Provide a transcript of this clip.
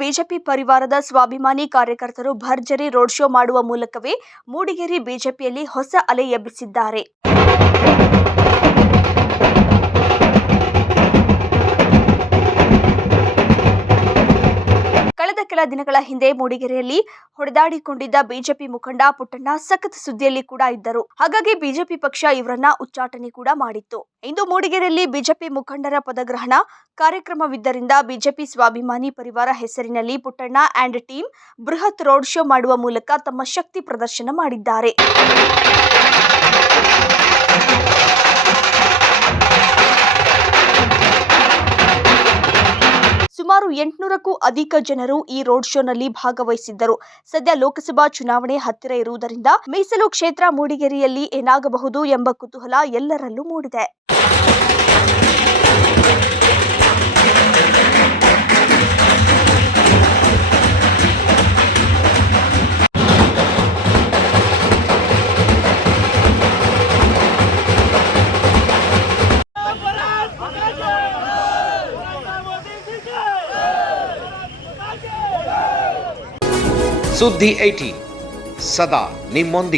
BJP ಪರಿವಾರದ ಸ್ವಾಭಿಮಾನಿ ಕಾರ್ಯಕರ್ತರು ಭರ್ಜರಿ ರೋಡ್ ಶೋ ಮಾಡುವ ಮೂಲಕವೇ ಮೂಡಿಗೆರೆ ಬಿಜೆಪಿಯಲ್ಲಿ ಹೊಸ ಅಲೆ ಎಬ್ಬಿಸಿದ್ದಾರೆ. ದಿನಗಳ ಹಿಂದೆ ಮೂಡಿಗೆರೆಯಲ್ಲಿ ಹೊಡೆದಾಡಿಕೊಂಡಿದ್ದ ಬಿಜೆಪಿ ಮುಖಂಡ ಪುಟ್ಟಣ್ಣ ಸಖತ್ ಸುದ್ದಿಯಲ್ಲಿ ಕೂಡ ಇದ್ದರು. ಹಾಗಾಗಿ ಬಿಜೆಪಿ ಪಕ್ಷ ಇವರನ್ನ ಉಚ್ಚಾಟನೆ ಕೂಡ ಮಾಡಿತ್ತು. ಇಂದು ಮೂಡಿಗೆರೆಯಲ್ಲಿ ಬಿಜೆಪಿ ಮುಖಂಡರ ಪದಗ್ರಹಣ ಕಾರ್ಯಕ್ರಮವಿದ್ದರಿಂದ ಬಿಜೆಪಿ ಸ್ವಾಭಿಮಾನಿ ಪರಿವಾರ ಹೆಸರಿನಲ್ಲಿ ಪುಟ್ಟಣ್ಣ ಆ್ಯಂಡ್ ಟೀಮ್ ಬೃಹತ್ ರೋಡ್ ಶೋ ಮಾಡುವ ಮೂಲಕ ತಮ್ಮ ಶಕ್ತಿ ಪ್ರದರ್ಶನ ಮಾಡಿದ್ದಾರೆ. ಎಂಟುನೂರಕ್ಕೂ ಅಧಿಕ ಜನರು ಈ ರೋಡ್ ಶೋನಲ್ಲಿ ಭಾಗವಹಿಸಿದ್ದರು. ಸದ್ಯ ಲೋಕಸಭಾ ಚುನಾವಣೆ ಹತ್ತಿರ ಇರುವುದರಿಂದ ಮೀಸಲು ಕ್ಷೇತ್ರ ಮೂಡಿಗೆರೆಯಲ್ಲಿ ಏನಾಗಬಹುದು ಎಂಬ ಕುತೂಹಲ ಎಲ್ಲರಲ್ಲೂ ಮೂಡಿದೆ. सुद्धि सदा निम्न